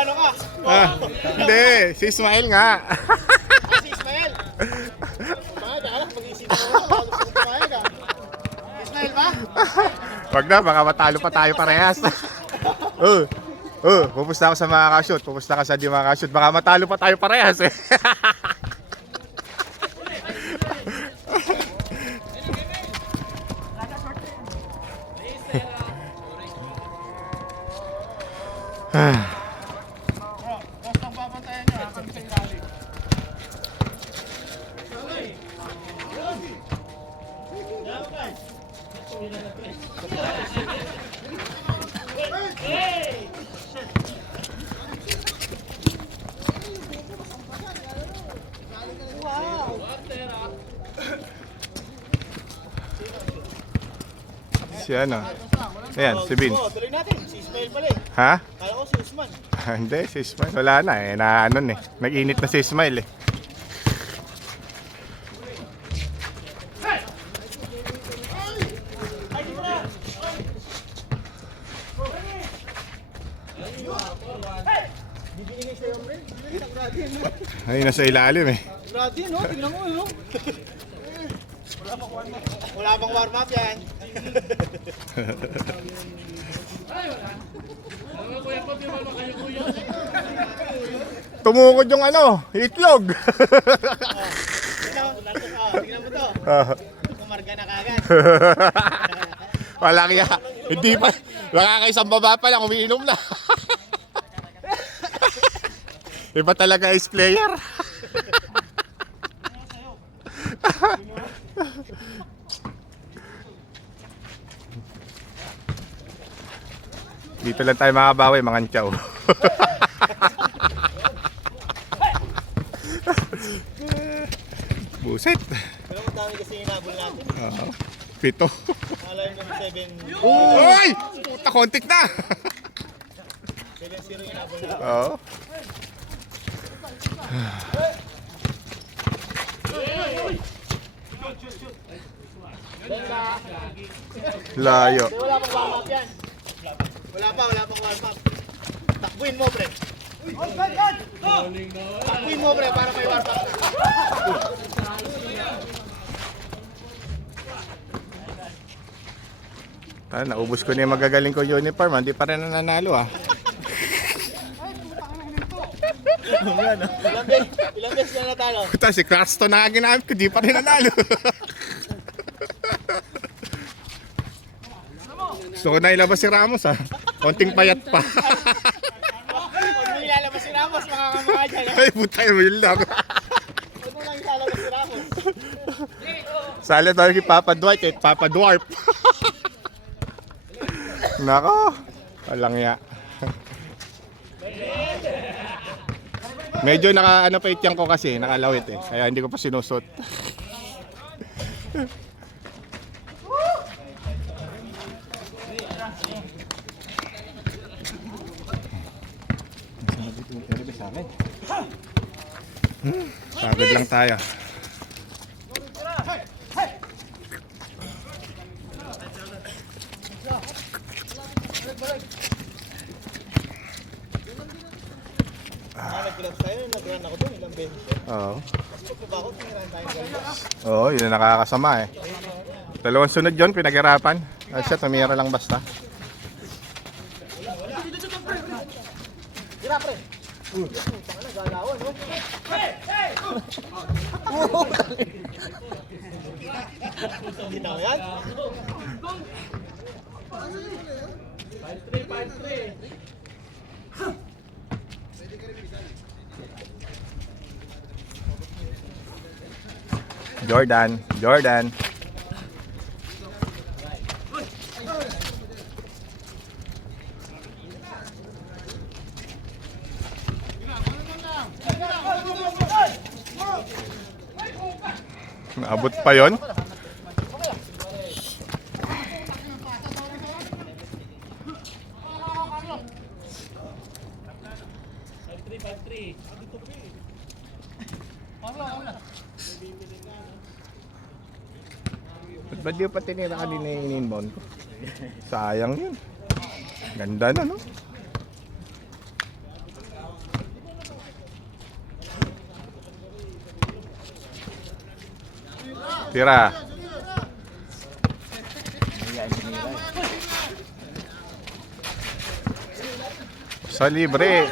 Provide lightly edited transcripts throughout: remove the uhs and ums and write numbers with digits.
ano ka? Hindi, si Ismael nga. Si Ismael. Bakit ka? Mag-iisip ko. Kumayag ka. Ismael ba? Wag na, baka matalo pa tayo parehas. Pupusta ako sa mga ka-shoot. Pupusta ka sa di mga ka-shoot. Baka matalo pa tayo parehas eh. Basta ang babantayan niya. Kami sa ilalim. Si ano? Ayan, si Vince. Tuloy natin. Si Ismael pala eh. Ha? Kala ko si Usman. Hindi, si Ismael. Wala na eh. Na ano eh. Nag-init na si Ismael eh. Bibinigay sa'yo ang rin. Ay, nasa ilalim eh. Grabe no? Tingnan mo no? Wala bang warm up yan? Tumukod yung ano, itlog. Tingnan mo to. Kumarga na kagad. Walang ya. Hindi pa. Nakakaisang baba pa lang, umiinom na. Iba talaga ice player. Dito lang tayo makabawi, mga ntyaw. Buset. Pero madami kasi hinabol natin. Pito. Alam mo 7-0 Uy! Puta, kontik na. yung hinabol natin. Oo. Layo. Wala pang warm up yan. Wala pang warm up. Takbuhin mo pre. Takbuhin mo pre para may warm up na. Naubos ko na yung magagaling ko uniform. Hindi pa rin nananalo ah. Ilang beses na natalo? Puta, si Cranston na ginamit ko. Di pa rin nanalo. Gusto ko na ilabas si Ramos ah. Konting payat pa. Huwag mo ilalabas si Ramos, makakamukha dyan. Ay, puta yun lang. Huwag mo lang ilalabas si Ramos. Sali tayo kay Papa Dwight kahit Papa Dwarf. Nako, walang ya. Medyo naka ano pa ityang ko kasi, nakalawit eh. Kaya hindi ko pa sinusot. Pagod lang tayo. Nag-grabs tayo, nag-run ako doon ilang beses. Oo. Tapos ba ako, tinirahan tayo ng galas. Oo, yun ang nakakasama eh. Dalawang sunod yun, pinaghirapan. Ay siya, tumira lang basta. Tira pre. Tanga na, galawan no? Kita mo yan? 5-3. Jordan. Naabot pa yon? Ba't di pa tinira kanina yung in-inbound ko? Sayang yun. Ganda na, no? Tira. Sa libre.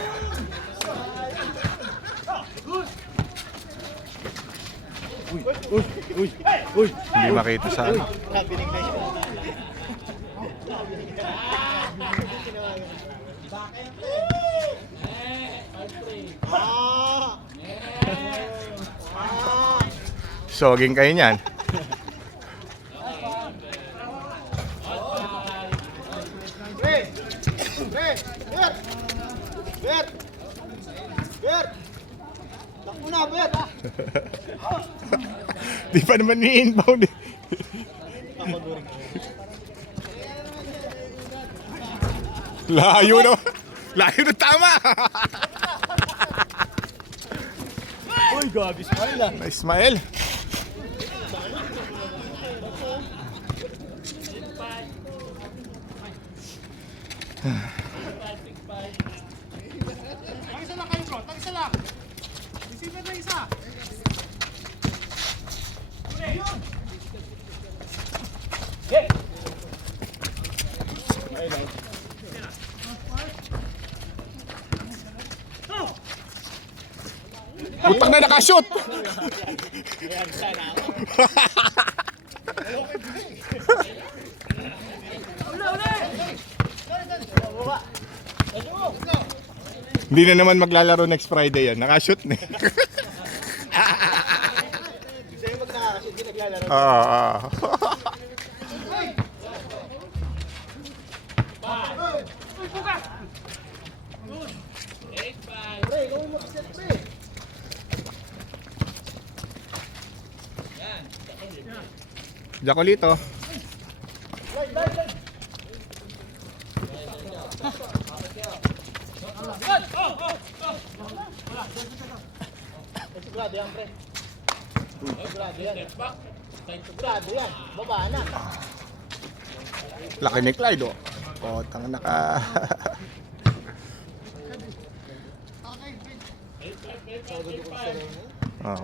Hindi makita sa ano. Nabinig na siya. Soging kayo niyan. Pre! Pre! Bert! Bert! Bert! Takbo na, Bert! Di pa naman ni-inbound eh. Ako during. Layo na. Layo na tama. Uy, gabi, smile ah. Nice smile. Tag-isa lang kayo, bro. Tag-isa lang. Receiver na isa. Putang na nakashoot. Hindi na naman maglalaro next Friday yan. Nakashoot na. Sa'yo mag-nakakashoot, hindi naglalaro. Oo. Pre, ikaw yung mag-set, pre. Jacolito. Sigurado yan, pre. Sigurado yan. Sigurado yan. Baba na. Laki ni Clyde oh. Potang naka.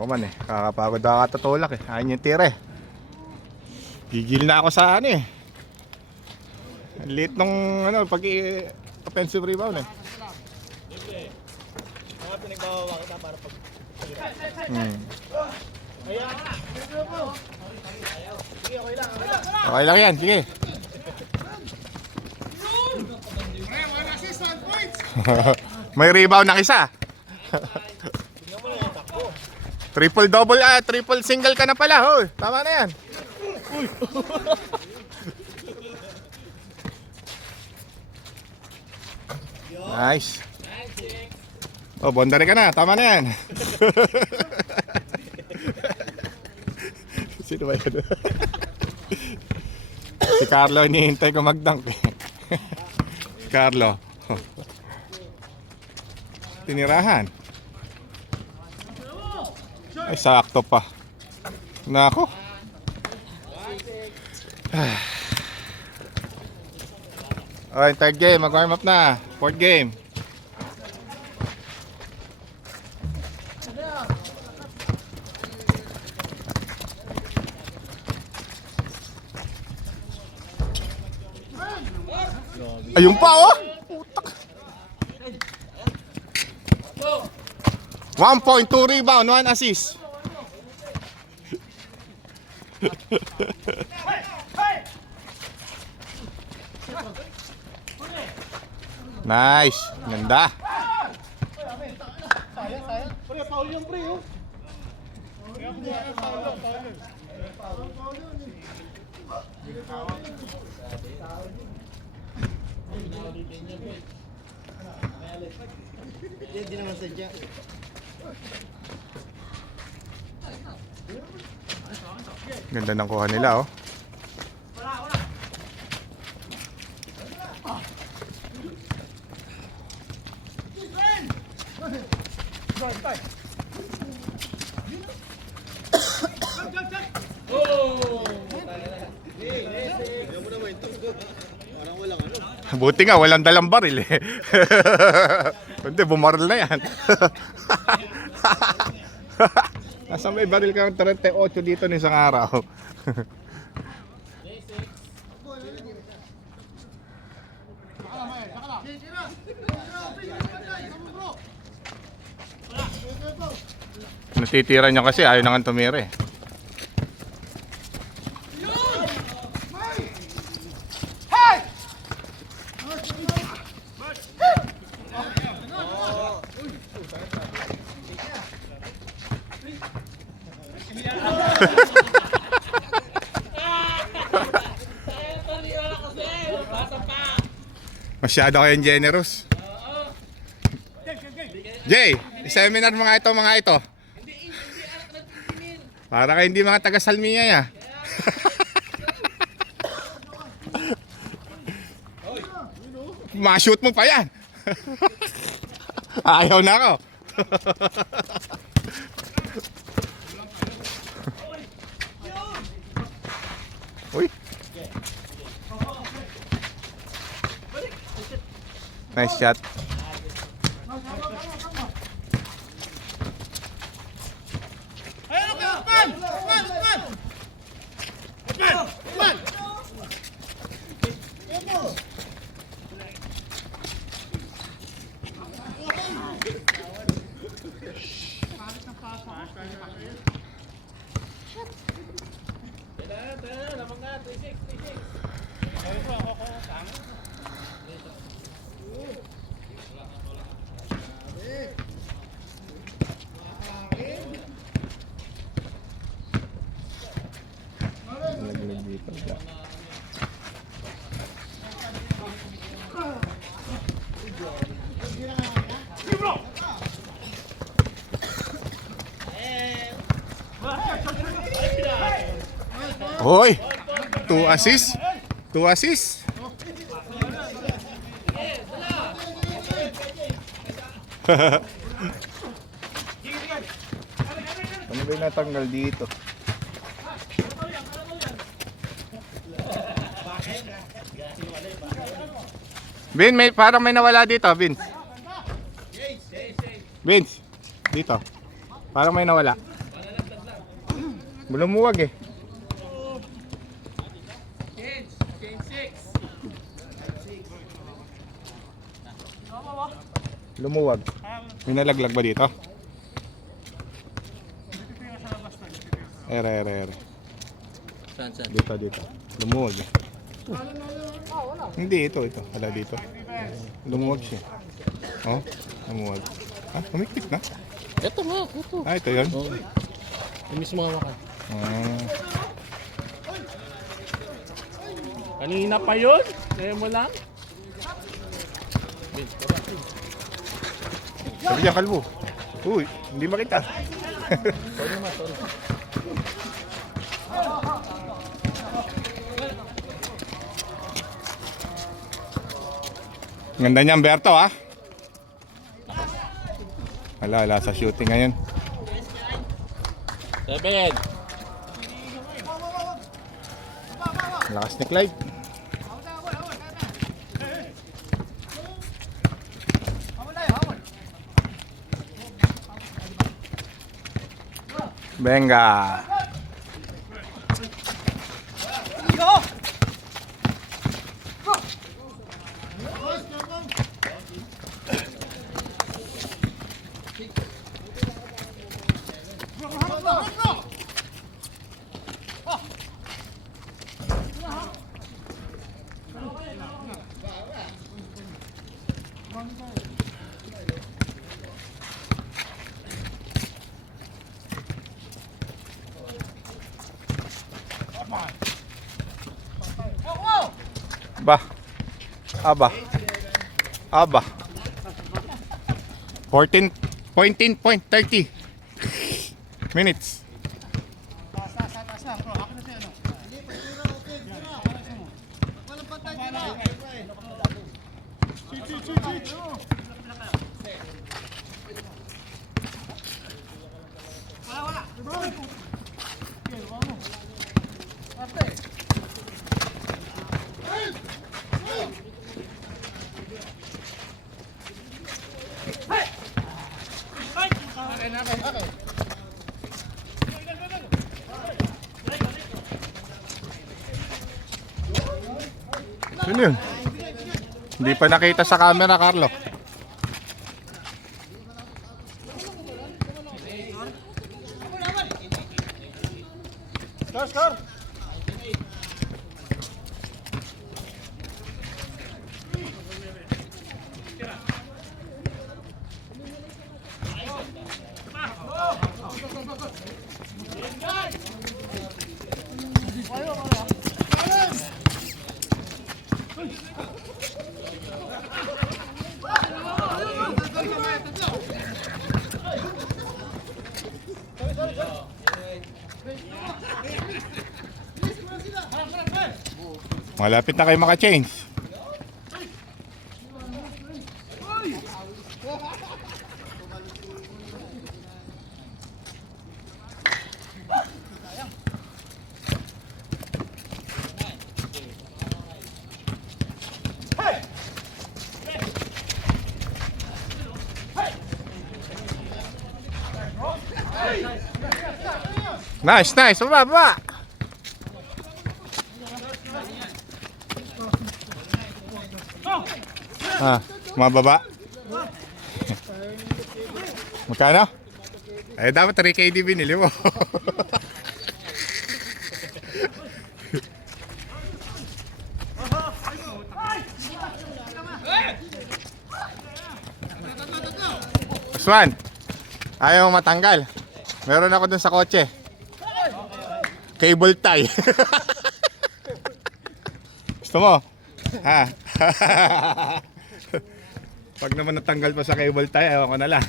Man eh. Kakapagod ako katutulak eh. Ayun yung tira eh. Gigil na ako sa ano eh. Late nung ano, offensive rebound eh. Mga pinagbabawa kita para pag... Ayan. Sige, okay lang. Okay lang. Okay lang yan, sige. May rebound na isa. Tingnan mo na yan, takbo. Triple double triple single ka na pala, hoy. Tama na yan. Nice. Oh, bondare ka na. Tama na yan. Sino ba yun? Si Carlo, hinihintay ko mag-dunk eh. Carlo. Tinirahan. Ay, sakto pa. Nako. Okay, third game. Mag-warm up na. Fourth game. Ayun pa oh. Putak. 1.2 rebound, 1 assist. Nice. Ganda. Sayang, sayang. Pre, foul yung pre, oh. Hindi naman sadya. Ganda ng kuha nila oh. Buti nga walang dalang baril eh. Hindi, bumaril na yan. Asa may baril ka ng 38 dito ng isang araw. Natitira niya kasi ayaw nang tumira eh. Masyado kayong generous. Jay, i-seminar mga ito. Para kayo hindi mga taga-Salmiya ya. Ma-shoot mo pa yan. Ayaw na ako. Uy. Nice shot. Hoy! 2 assists. 2 assists. Ano ba yung natanggal dito? Vin, parang may nawala dito, Vince. Vince, dito. Parang may nawala. Lumuwag eh. Lumuwag. May nalaglag ba dito? Ere. Saan? Dito. Lumuwag eh. Hindi, ito. Wala dito. Lumuwag siya. Oh, lumuwag. Ah, umiktik na. Ito nga, ito. Ah, ito yun? Oh. Yung mismo hawakan. Ah. Kanina pa yun? Kaya mo lang? Sabi niya, kalbo. Uy, hindi makita. Sorry. Ganda niya, Berto, ha? Wala sa shooting ngayon. 7. Lakas ni Clyde. Venga. Aba. 14.30 minutes. Ano yun? Hindi pa nakita sa camera, Carlo. Score, score! Malapit na kayo maka-change. Nice, nice. Baba, baba. Mababa. Magkano? Eh, dapat 3KD binili mo. Swan, ayaw mo matanggal. Meron ako dun sa kotse. Cable tie. Gusto mo? Ha? Pag naman natanggal pa sa cable tie, ayaw ko na lang.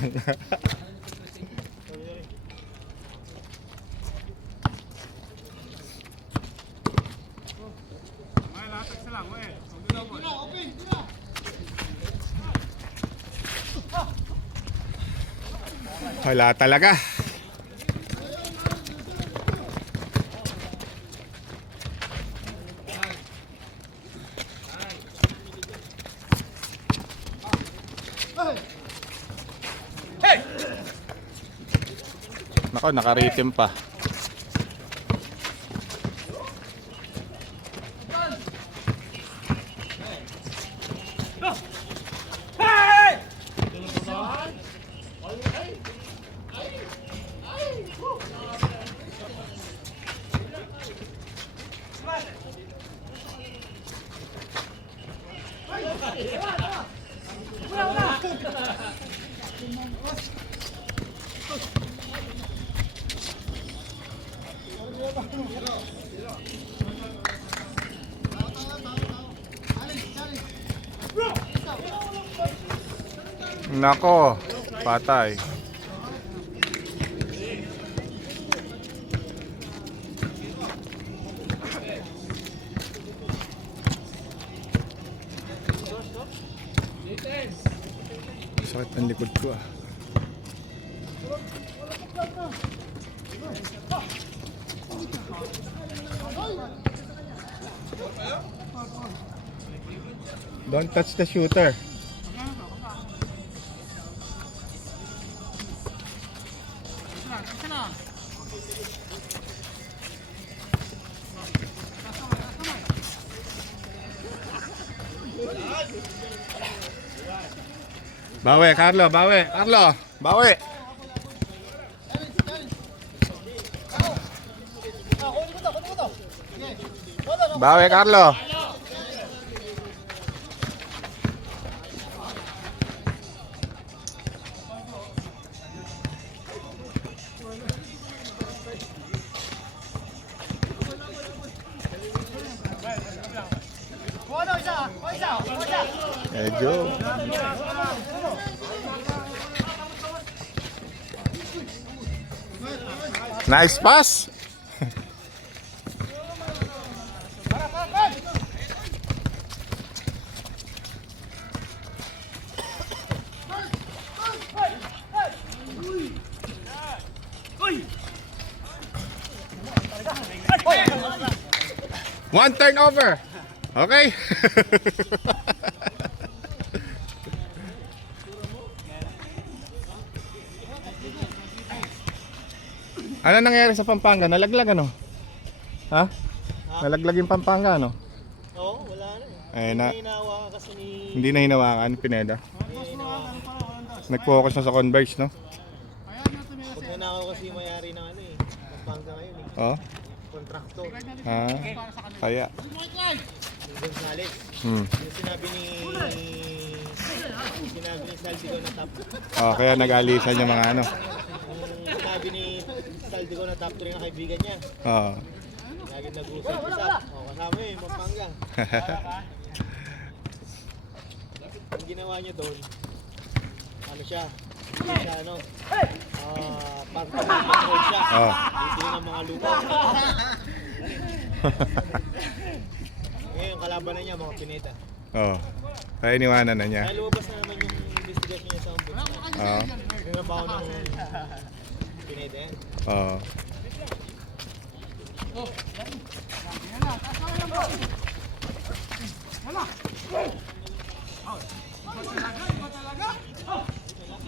Wala talaga. Nako, nakaritim pa. Nako, patay. Sakit ang likod ko ah. Don't touch the shooter. Bawi, Carlo, bawi. Carlo, bawi. Bawi, Carlo. Medyo. Nice pass. One turnover. Okay. Ano nangyari sa Pampanga? Nalaglag ano? Ha? Nalaglag yung Pampanga ano? Oo, wala na Eh, na, Hinawa kasi ni... hindi na hinawakan, Pineda. Nag-focus na sa Converse, no? Pag nanakaw kasi yung mayari ng ano eh. Pampanga ngayon eh. Oh, Kontraktor. kaya. Yung Gonzales. Hmm. Yung sinabi ni Saldico na top. Oh, kaya nag-alisan yung mga ano. Yung sinabi ni Saldico na top 3 na kaibigan niya. Oh. Lagi nag-usap-usap. O, kasama yun, Pampanga. Ang ginawa niya doon, ano siya, pag-control siya. Oh. Bibili ng mga lupa. Ngayon, kalaban na niya, mga Pineda. Oh. Kaya iniwanan na niya. Kaya lumabas na naman yung investigation niya sa ombudsman. Oh. Binabaw ng Pineda yan. Oh.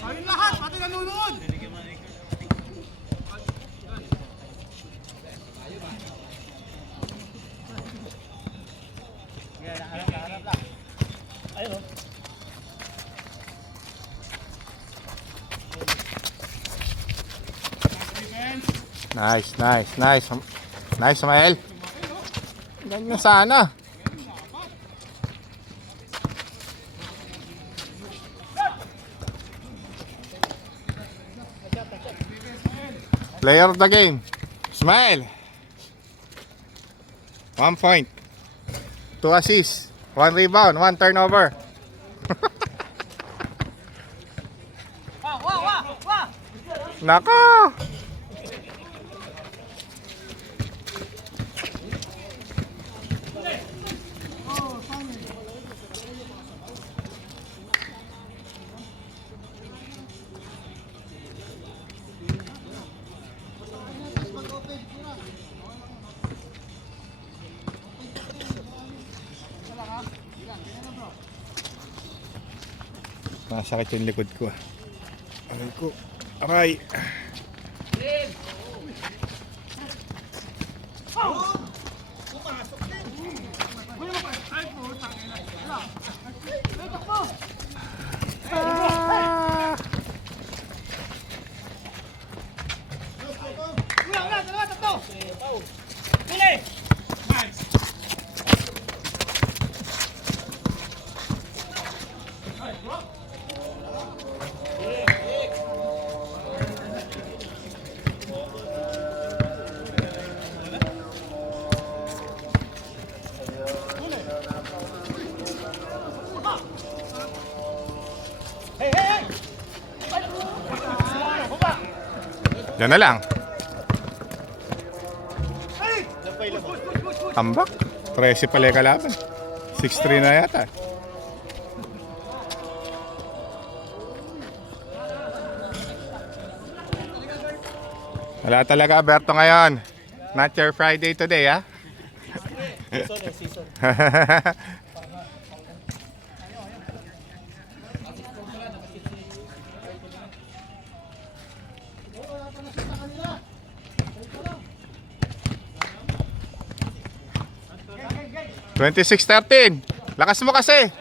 Ayun lahat, pati nanonood. Nice, nice, nice. Nice, Samael. Ganyan sana. Player of the game, Smile. 1 point, 2 assists, 1 rebound, 1 turnover. Nako! Masakit yung likod ko. Aray ko. Aray. Yan na lang. Tambak. 13 pala yung kalaban. 6-3 na yata. Wala talaga, Berto, ngayon. Not your Friday today, ha? Season. 26-13. Lakas mo kasi.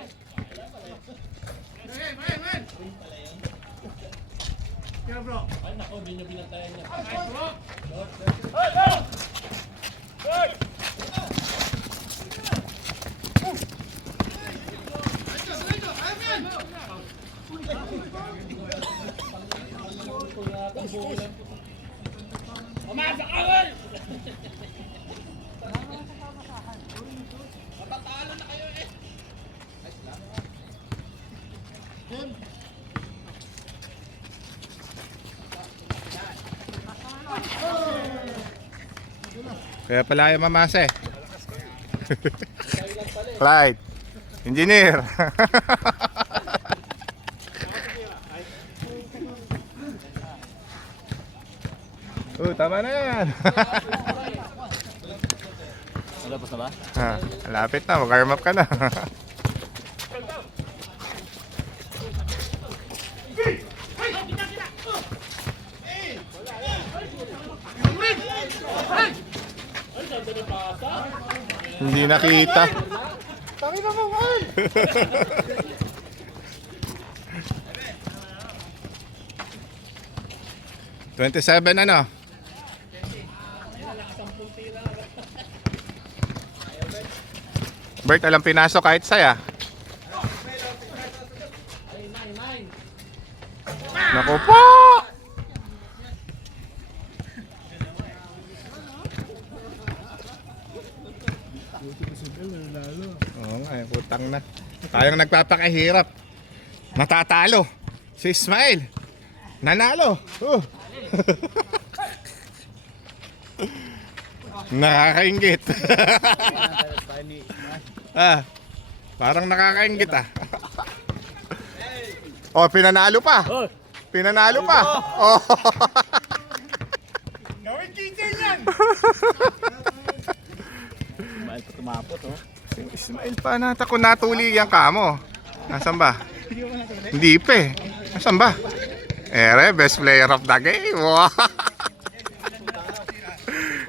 Kaya pala yung mamasa eh. Clyde. Engineer. Tama na yan. Malapos na ba? Ha, malapit na, mag-arm up ka na. Hindi nakita. Tangin na mo, $27 ano? Bert, alam pinasok kahit saya. Naku po! Oo nga, putang na. Tayong nagpapakahirap. Natatalo. Si Ismael. Nanalo. Nakakaingit. Parang nakakaingit ah. Oh, pinanalo pa. Pinanalo pa. Oh. Gawin kitchen yan! Tumapot, oh. Si Ismael pa nata kung natuli yung kamo. Nasaan ba? Hindi pa eh. Nasaan ba? Ere, best player of the game. Wow.